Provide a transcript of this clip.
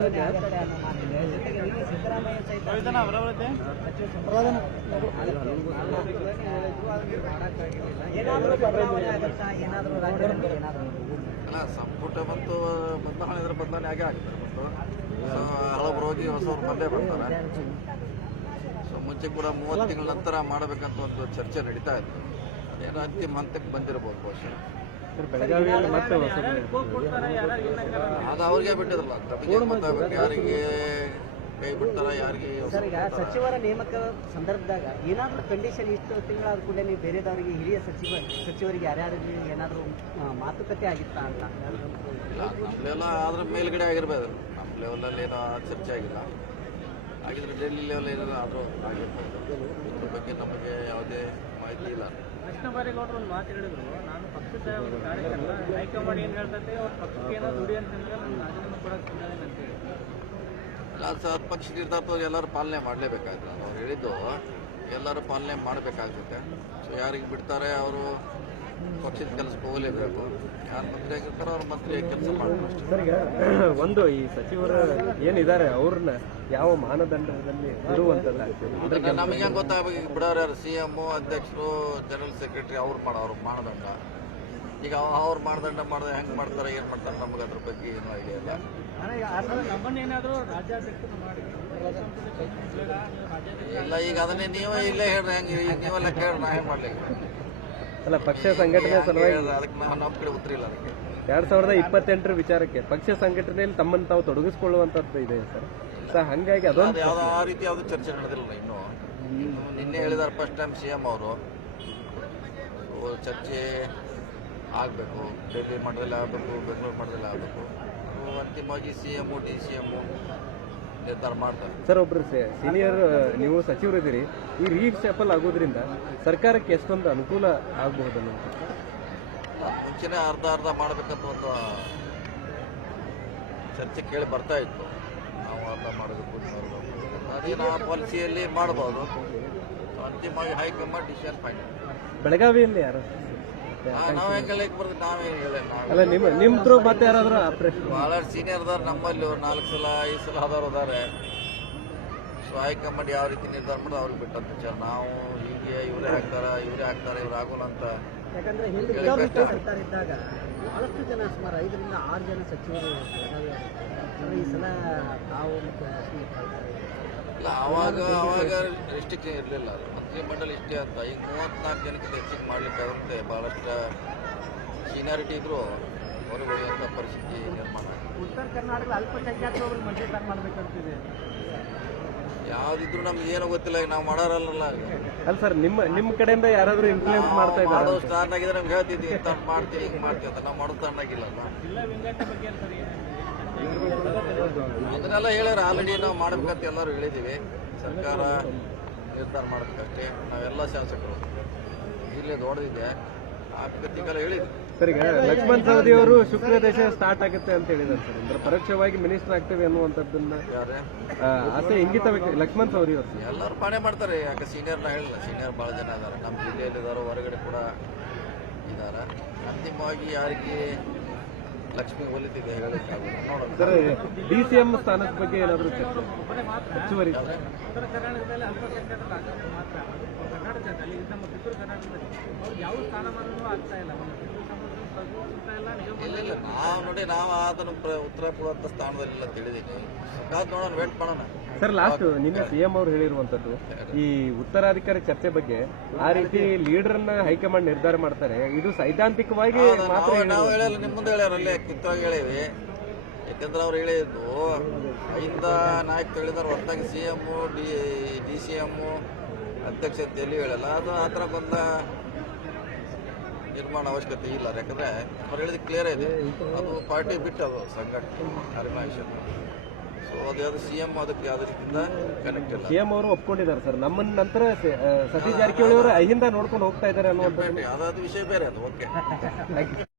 ಜೊತೆಗೆ ಸಿದ್ದರಾಮಯ್ಯ ಸಹಿತ ಏನಾದರೂ ಬದಲಾವಣೆ ಆಗುತ್ತಾ, ಏನಾದರೂ ರಾಜ್ಯದಲ್ಲಿ ಏನಾದರೂ ಅಲ್ಲ, ಸಂಪುಟ ಮತ್ತು ಬದಲಾವಣೆ ಇದ್ರೆ ಬದಲಾವಣೆ ಆಗೇ ಆಗ್ತಾರೆ. ಮತ್ತು ಹಳಬರು ಹೋಗಿ ಹೊಸವ್ರು ಬಂದೇ ಬರ್ತಾರೆ. ಸೊ ಮುಂಚೆ ಕೂಡ 30 ತಿಂಗಳ ನಂತರ ಮಾಡಬೇಕಂತ ಒಂದು ಚರ್ಚೆ ನಡೀತಾ ಇತ್ತು. ಅದೇನೋ ಅಂತಿಮ ಹಂತಕ್ಕೆ ಬಂದಿರಬಹುದು ಬಹುಶಃ. ಅದು ಅವ್ರಿಗೆ ಬಿಟ್ಟಿದ್ರಲ್ಲ, ತಮಗೆ ಗೊತ್ತಾಗಬೇಕು ಯಾರಿಗೆ ಕೈ ಬಿಡ್ತಾರ, ಯಾರಿಗೆ. ಸರ್, ಈಗ ಸಚಿವರ ನೇಮಕ ಸಂದರ್ಭದಾಗ ಏನಾದರೂ ಕಂಡೀಷನ್ ಇಷ್ಟು ತಿಂಗಳಾದ ಕೂಡ ನೀವು ಬೇರೆದವರಿಗೆ ಹಿರಿಯ ಸಚಿವರಿಗೆ ಯಾರ್ಯಾರಿಗೆ ಏನಾದರೂ ಮಾತುಕತೆ ಆಗಿತ್ತಾ ಅಂತ? ನಮ್ಮಲೆಲ್ಲ ಅದ್ರ ಮೇಲ್ಗಡೆ ಆಗಿರ್ಬೋದು. ನಮ್ಮ ಲೆವೆಲಲ್ಲಿ ಏನೋ ಚರ್ಚೆ ಆಗಿಲ್ಲ. ಆಗಿದ್ರೆ ಡೆಲ್ಲಿ ಲೆವೆಲ್ ಏನಾದ್ರು ಆದರೂ ಆಗಿರ್ಬೋದು. ಇದ್ರ ಬಗ್ಗೆ ನಮಗೆ ಯಾವುದೇ ಮಾಹಿತಿ ಇಲ್ಲ. ಕೃಷ್ಣ ಬೈರೇಗೌಡರು ಒಂದು ಮಾತು ಹೇಳಿದ್ರು, ನಾನು ಪಕ್ಷದ ಒಂದು ಕಾರ್ಯಕರ್ತ, ಹೈಕಮಾಂಡ್ ಏನು ಹೇಳ್ತೈತೆ ಅವ್ರ ಪಕ್ಷಕ್ಕೆ ಏನೋ ದುಡಿ ಅಂತಂದ್ರೆ ನಾನು ರಾಜೀನಾಮೆ ಕೊಡೋಕೆ ಸಿದ್ಧದೇನೆ ಅಂತೇಳಿ. ಸರ್, ಪಕ್ಷ ನಿರ್ಧಾರ ಎಲ್ಲರೂ ಪಾಲನೆ ಮಾಡಲೇಬೇಕಾಗ್ತದೆ. ಅವ್ರು ಹೇಳಿದ್ದು ಎಲ್ಲರೂ ಪಾಲನೆ ಮಾಡಬೇಕಾಗ್ತದೆ. ಸೊ ಯಾರಿಗೆ ಬಿಡ್ತಾರೆ ಅವರು ಪಕ್ಷದ ಕೆಲಸಕ್ಕೆ ಹೋಗಲೇಬೇಕು. ಯಾರು ಮಂತ್ರಿ ಆಗಿರ್ತಾರೋ ಅವ್ರು ಮಂತ್ರಿ ಕೆಲಸ ಮಾಡಬೇಕು. ಸರ್, ಈಗ ಒಂದು ಈ ಸಚಿವರು ಏನಿದ್ದಾರೆ ಅವ್ರನ್ನ ಯಾವ ಮಾನದಂಡದಲ್ಲಿ ಇರುವಂಥದ್ದು ನಮಗೆ ಹೆಂಗೆ ಗೊತ್ತಾಗಬೇಕು? ಈಗ ಬಿಡೋರು ಯಾರು? CM, ಅಧ್ಯಕ್ಷರು, ಜನರಲ್ ಸೆಕ್ರೆಟರಿ ಅವ್ರು ಮಾಡೋರು ಮಾನದಂಡ. ಈಗ ಅವ್ರು ಮಾನದಂಡ ಮಾಡಿದ್ರೆ ಹೆಂಗೆ ಮಾಡ್ತಾರೆ, ಏನು ಮಾಡ್ತಾರೆ, ನಮಗೆ ಅದ್ರ ಬಗ್ಗೆ ಏನೂ ಐಡಿಯಾ ಇಲ್ಲ. ನಮ್ಮನ್ನೇನಾದರೂ ರಾಜ್ಯಾಧ್ಯಕ್ಷರು ಮಾಡಿ ಇಲ್ಲ, ಈಗ ಅದನ್ನೇ ನೀವೇ ಇಲ್ಲೇ ಹೇಳ್ರಿ. ಹೆಂಗೆ ಈಗ ನೀವೆಲ್ಲ ಕೇಳ್ರಿ, ನಾ ಹೆಂಗೆ ಮಾಡಲಿ? ಅಲ್ಲ, ಪಕ್ಷ ಸಂಘಟನೆ ಸಲುವಾಗಿ ಅದಕ್ಕೆ ನಮ್ಮ ಕಡೆ ಉತ್ತರ ಇಲ್ಲ. ಅದಕ್ಕೆ 2028 ವಿಚಾರಕ್ಕೆ ಪಕ್ಷ ಸಂಘಟನೆಯಲ್ಲಿ ತಮ್ಮನ್ನು ತಾವು ತೊಡಗಿಸಿಕೊಳ್ಳುವಂಥದ್ದು ಇದೆ ಸರ್. ಹಾಗಾಗಿ ಅದೊಂದು ಯಾವುದೋ ಆ ರೀತಿ ಯಾವುದೂ ಚರ್ಚೆ ನಡೆದಿಲ್ಲ. ಇನ್ನು ನಿನ್ನೆ ಹೇಳಿದಾರೆ ಫಸ್ಟ್ ಟೈಮ್ CM ಅವರು. ಚರ್ಚೆ ಆಗಬೇಕು, ಡೆಲ್ಲಿ ಮಟ್ಟದಲ್ಲಿ ಆಗಬೇಕು, ಬೆಂಗಳೂರು ಮಟ್ಟದಲ್ಲಿ ಆಗಬೇಕು. ಅಂತಿಮವಾಗಿ CM, DCM ನಿರ್ಧಾರ ಮಾಡ್ತಾರೆ. ಸರ್, ಒಬ್ರು ಸೀನಿಯರ್ ನೀವು ಸಚಿವರಿದ್ದೀರಿ. ಈ ರೀಶಫಲ್ ಆಗೋದ್ರಿಂದ ಸರ್ಕಾರಕ್ಕೆ ಎಷ್ಟೊಂದು ಅನುಕೂಲ ಆಗಬಹುದು? ಮುಂಚೆನೇ ಅರ್ಧ ಮಾಡಬೇಕಂತ ಒಂದು ಚರ್ಚೆ ಕೇಳಿ ಬರ್ತಾ ಇತ್ತು. ನಾವು ಅರ್ಧ ಮಾಡಬೇಕು, ಅದೇನು ಆ ಪಾಲಿಸಿಯಲ್ಲಿ ಮಾಡ್ಬೋದು. ಅಂತಿಮವಾಗಿ ಹೈಕಮಾಂಡ್ ಡಿಸಿಷನ್ ಫೈನಲ್. ಬೆಳಗಾವಿಯಲ್ಲಿ ಯಾರು ನಾವು ಹೆಂಗೆ ಬರ್ತೀವಿ? ನಾವೇನು ಹೇಳಿ ಅಲ್ಲ, ನಿಮ್ಮ ಥ್ರೂ ಮತ್ತೆ ಯಾರಾದರೂ ಆಪರೇಷನ್ ಭಾಳಷ್ಟು ಸೀನಿಯರ್ ಅದಾರೆ ನಮ್ಮಲ್ಲಿ. 4 ಸಲ 5 ಸಲ ಆದವ್ರು ಅದಾರೆ. ಸೊ ಹೈಕಮಾಂಡ್ ಯಾವ ರೀತಿ ನಿರ್ಧಾರ ಮಾಡೋದು ಅವ್ರಿಗೆ ಬಿಟ್ಟಂತ ವಿಚಾರ. ನಾವು ಹೀಗೆ ಇವರೇ ಹಾಕ್ತಾರೆ ಇವ್ರು ಆಗೋಲ್ಲ ಅಂತ. ಯಾಕಂದ್ರೆ ಹಿಂದೆ ಸರ್ಕಾರ ಇದ್ದಾಗ ಬಹಳಷ್ಟು ಜನ, ಸುಮಾರು 5 ರಿಂದ 6 ಜನ ಸಚಿವರು ಈ ಸಲ ತಾವು ಇಲ್ಲ. ಆವಾಗ ರೆಸ್ಟ್ರಿಕ್ಷನ್ ಇರಲಿಲ್ಲ. ಮಂತ್ರಿ ಮಂಡಲ ಇಷ್ಟೇ ಅಂತ. ಈಗ 34 ಜನಕ್ಕಿಂತ ಹೆಚ್ಚಿಗೆ ಮಾಡ್ಲಿಕ್ಕೆ ಆಗುತ್ತೆ. ಭಾಳಷ್ಟು ಸೀನಿಯಾರಿಟಿ ಇದ್ರು ಹೊರಗಡೆ ಅಂತ ಪರಿಸ್ಥಿತಿ ನಿರ್ಮಾಣ. ಉತ್ತರ ಕರ್ನಾಟಕದ ಅಲ್ಪಸಂಖ್ಯಾತರು ಮಂತ್ರಿ ಸ್ಥಾನ ಮಾಡಬೇಕಂತಿದೆ. ಯಾವ್ದಿದ್ರು ನಮ್ಗೆ ಏನೋ ಗೊತ್ತಿಲ್ಲ. ಈಗ ನಾವು ಮಾಡೋರಲ್ಲ. ಅಲ್ಲ ಸರ್, ನಿಮ್ಮ ಕಡೆಯಿಂದ ಯಾರಾದರೂ ಇನ್ಫ್ಲೂಯೆನ್ಸ್ ಮಾಡ್ತಾ ಇದ್ದಾರೆ? ಮಾಡೋ ಸ್ಟಾರ್ಟ್ ಆಗಿದ್ರೆ ನಮ್ಗೆ ಹೇಳ್ತಿದ್ವಿ, ಇಂಥ ಮಾಡ್ತೀವಿ ಹಿಂಗೆ ಮಾಡ್ತೀವಿ ಅಂತ. ನಾವು ಮಾಡೋ ಸ್ಟಾರ್ಟ್ ಆಗಿಲ್ಲಲ್ಲ. ಜಿಲ್ಲಾ ವಿಂಗಡಣೆ ಬಗ್ಗೆ ಸರಿ ಅದನ್ನೆಲ್ಲ ಹೇಳ್ಯಾರ. ಆಲ್ರೆಡಿ ನಾವು ಮಾಡ್ಬೇಕಂತ ಎಲ್ಲರೂ ಹೇಳಿದ್ದೀವಿ. ಸರ್ಕಾರ ನಿರ್ಧಾರ ಮಾಡ್ಬೇಕಷ್ಟೇ. ನಾವೆಲ್ಲ ಶಾಸಕರು ಇಲ್ಲೇ ದೊಡ್ಡದಿದೆ ಆಗ್ಬೇಕಂತೆಲ್ಲ ಹೇಳಿದ್ವಿ. ಸರ್, ಈಗ ಲಕ್ಷ್ಮಣ್ ಸವದಿ ಅವರು ಶುಕ್ರ ದೇಶ ಸ್ಟಾರ್ಟ್ ಆಗುತ್ತೆ ಅಂತ ಹೇಳಿದ್ದಾರೆ ಸರ್. ಅಂದ್ರೆ ಪರೋಕ್ಷವಾಗಿ ಮಿನಿಸ್ಟರ್ ಆಗ್ತೇವೆ ಅನ್ನುವಂಥದ್ದನ್ನ ಯಾರೇ ಆಸೆ ಇಂಗಿತ ಲಕ್ಷ್ಮಣ್ ಸವದಿ ಅವರು ಎಲ್ಲರೂ ಪಾಣೆ ಮಾಡ್ತಾರೆ. ಯಾಕೆ ಸೀನಿಯರ್ನ ಹೇಳಿಲ್ಲ. ಸೀನಿಯರ್ ಭಾಳ ಜನ ಇದ್ದಾರೆ. ನಮ್ಮ ಜಿಲ್ಲೆಯಲ್ಲಿ ಇದ್ದಾರೆ, ಹೊರಗಡೆ ಕೂಡ ಇದ್ದಾರೆ. ಅಂತಿಮವಾಗಿ ಯಾರಿಗೆ ಲಕ್ಷ್ಮಿ ಒಲಿತಿದೆ ಹೇಳಿಕ್ಕಾಗಲ್ಲ. ನೋಡೋಣ. ಸರ್, DCM ಸ್ಥಾನದ ಬಗ್ಗೆ ಏನಾದರೂ ಚರ್ಚೆ? ಹೆಚ್ಚುವರಿ ಉತ್ತರ ಕರ್ನಾಟಕದಲ್ಲಿ ಅಲ್ಪಸಂಖ್ಯಾತರು ರಾಜ್ಯದಲ್ಲಿ ಮಾತ್ರ, ಕರ್ನಾಟಕದಲ್ಲಿ ನಮ್ಮ ಕಿತ್ತೂರು ಕರ್ನಾಟಕದಲ್ಲಿ ಅವ್ರಿಗೆ ಯಾವ ಸ್ಥಾನಮಾನವೂ ಆಗ್ತಾ ಇಲ್ಲ. ನಮ್ಮ ಕಿತ್ತೂರು ಸಮಾಜ ಎಲ್ಲ ಇಲ್ಲ, ನಾವು ನೋಡಿ, ನಾವು ಅದನ್ನು ಉತ್ತರ ಕೊಡುವಂಥ ಸ್ಥಾನದಲ್ಲಿಲ್ಲ ತಿಳಿದೀನಿ. ನೋಡೋಣ, ವೇಟ್ ಮಾಡೋಣ. ಸರ್, ಲಾಸ್ಟ್ ನಿನ್ನೆ CM ಅವರು ಹೇಳಿರುವಂಥದ್ದು ಈ ಉತ್ತರಾಧಿಕಾರಿ ಚರ್ಚೆ ಬಗ್ಗೆ ಆ ರೀತಿ ಲೀಡರ್ನ ಹೈಕಮಾಂಡ್ ನಿರ್ಧಾರ ಮಾಡ್ತಾರೆ, ಇದು ಸೈದ್ಧಾಂತಿಕವಾಗಿ ಮಾತ್ರ. ನಾವು ಹೇಳಲ್ಲ, ನಿಮ್ಮ ಮುಂದೆ ಹೇಳ್ಯಾರ. ಅಲ್ಲೇ ಕಿತ್ತವಾಗಿ ಹೇಳಿವಿ. ಯಾಕಂದ್ರೆ ಅವ್ರು ಹೇಳಿದ್ದು 5 ನಾಯಕರು ಹೇಳಿದಾರೆ ಹೊರತಾಗಿ CM, DCM ಅಧ್ಯಕ್ಷತೆಯಲ್ಲಿ ಹೇಳಲ್ಲ. ಅದು ಆ ಥರ ಬಂದ ನಿರ್ಮಾಣ ಅವಶ್ಯಕತೆ ಇಲ್ಲ. ಯಾಕಂದರೆ ಅವ್ರು ಹೇಳಿದ ಕ್ಲಿಯರ್ ಇದೆ. ಅದು ಪಾರ್ಟಿ ಬಿಟ್ಟು ಅದು ಸಂಘಟನೆ ಆರ್ಗನೈಸೇಷನ್. ಸೊ ಅದು ಯಾವುದು CM ಅದಕ್ಕೆ ಯಾವುದೇ ರೀತಿಯಿಂದ ಕನೆಕ್ಟ್ ಇಲ್ಲ. CM ಅವರು ಒಪ್ಕೊಂಡಿದ್ದಾರೆ ಸರ್. ನಮ್ಮನ್ನ ನಂತರ ಸತೀಶ್ ಜಾರಕಿಹೊಳಿ ಅವರು ಅಹಿಂದ ನೋಡ್ಕೊಂಡು ಹೋಗ್ತಾ ಇದ್ದಾರೆ ಅನ್ನುವಂಥದ್ದು ಯಾವುದಾದ್ರು ವಿಷಯ ಬೇರೆ ಅದು. ಓಕೆ.